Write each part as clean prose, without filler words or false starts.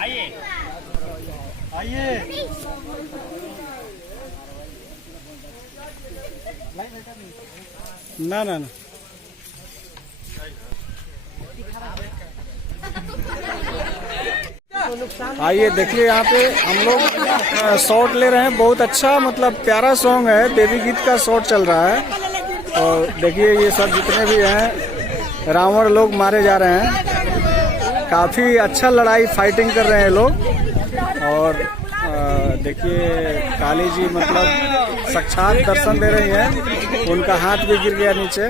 आइए आइए। ना ना ना आइए देखिए यहाँ पे हम लोग शॉट ले रहे हैं। बहुत अच्छा मतलब प्यारा सॉन्ग है, देवी गीत का शॉट चल रहा है। और देखिए ये सब जितने भी हैं रावण लोग मारे जा रहे हैं। काफ़ी अच्छा लड़ाई फाइटिंग कर रहे हैं लोग। और देखिए काली जी मतलब साक्षात दर्शन दे रही हैं। उनका हाथ भी गिर गया नीचे।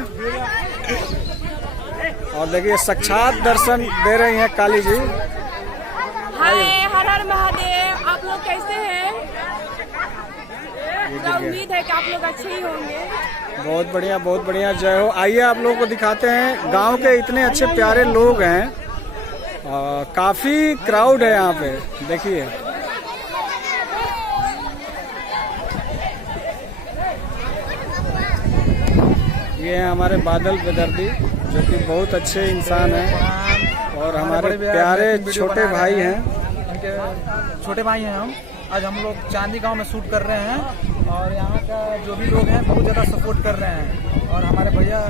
और देखिए साक्षात दर्शन दे रही हैं काली जी। हाय, हर हर महादेव। आप लोग कैसे हैं? उम्मीद है कि आप लोग अच्छे ही होंगे। बहुत बढ़िया, बहुत बढ़िया। जय हो। आइए आप लोगों को दिखाते हैं। गांव के इतने अच्छे प्यारे लोग हैं। काफी क्राउड है यहाँ पे। देखिए ये हैं हमारे बादल बेदर्दी, जो कि बहुत अच्छे इंसान हैं और हमारे प्यारे छोटे भाई हैं। उनके छोटे भाई हैं हम। आज हम लोग चांदी गांव में शूट कर रहे हैं और यहाँ का जो भी लोग हैं बहुत ज़्यादा सपोर्ट कर रहे हैं। और हमारे भैया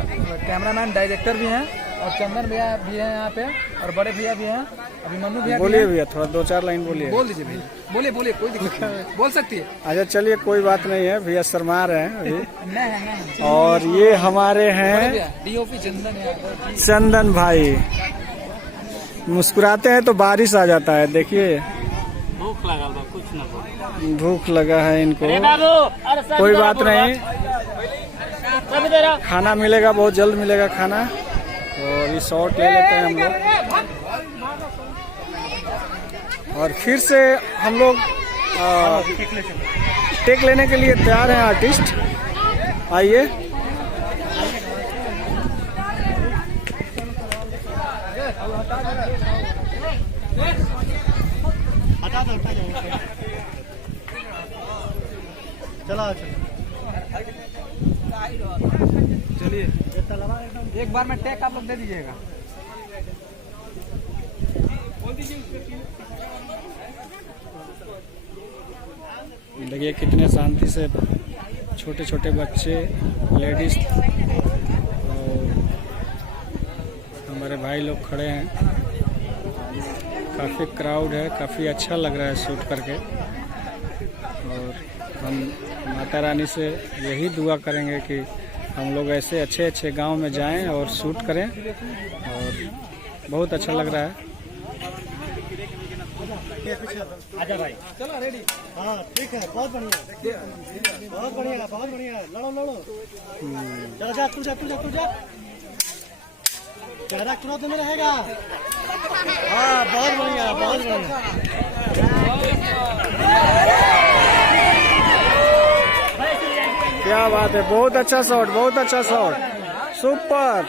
कैमरामैन डायरेक्टर भी हैं और चंदन भैया भी हैं यहाँ पे और बड़े भैया भी हैं, अभिमन्यु भैया। बोलिए भैया, थोड़ा 2-4 लाइन बोलिए। बोल दीजिए भैया, बोलिए बोलिए, कोई दिक्कत नहीं, बोल सकती है। अच्छा चलिए, कोई बात नहीं है। भैया शर्मा रहे हैं अभी। नहीं। और ये हमारे हैं DOP चंदन। चंदन भाई मुस्कुराते हैं तो बारिश आ जाता है। देखिए भूख लगा था, कुछ ना भूख लगा है इनको। कोई बात नहीं, खाना मिलेगा, बहुत जल्द मिलेगा खाना। और ये शॉट ले लेते हैं हम लोग। और फिर से हम लोग टेक लेने के लिए तैयार हैं आर्टिस्ट। आइए चलिए एक बार में टेक आप लोग दे दीजिएगा। देखिए कितने शांति से छोटे छोटे बच्चे, लेडीज और हमारे भाई लोग खड़े हैं। काफ़ी क्राउड है, काफ़ी अच्छा लग रहा है शूट करके। और हम माता रानी से यही दुआ करेंगे कि हम लोग ऐसे अच्छे अच्छे गांव में जाएं और शूट करें। और बहुत अच्छा लग रहा है। आजा भाई, चलो रेडी। हाँ ठीक है, बहुत बढ़िया, बहुत बढ़िया, बहुत बढ़िया। लड़ो चलो, जा तू जा। चेहरा क्रोध में रहेगा। हाँ बहुत बढ़िया, बहुत बढ़िया। क्या बात है, बहुत अच्छा शॉट, बहुत अच्छा शॉट, सुपर।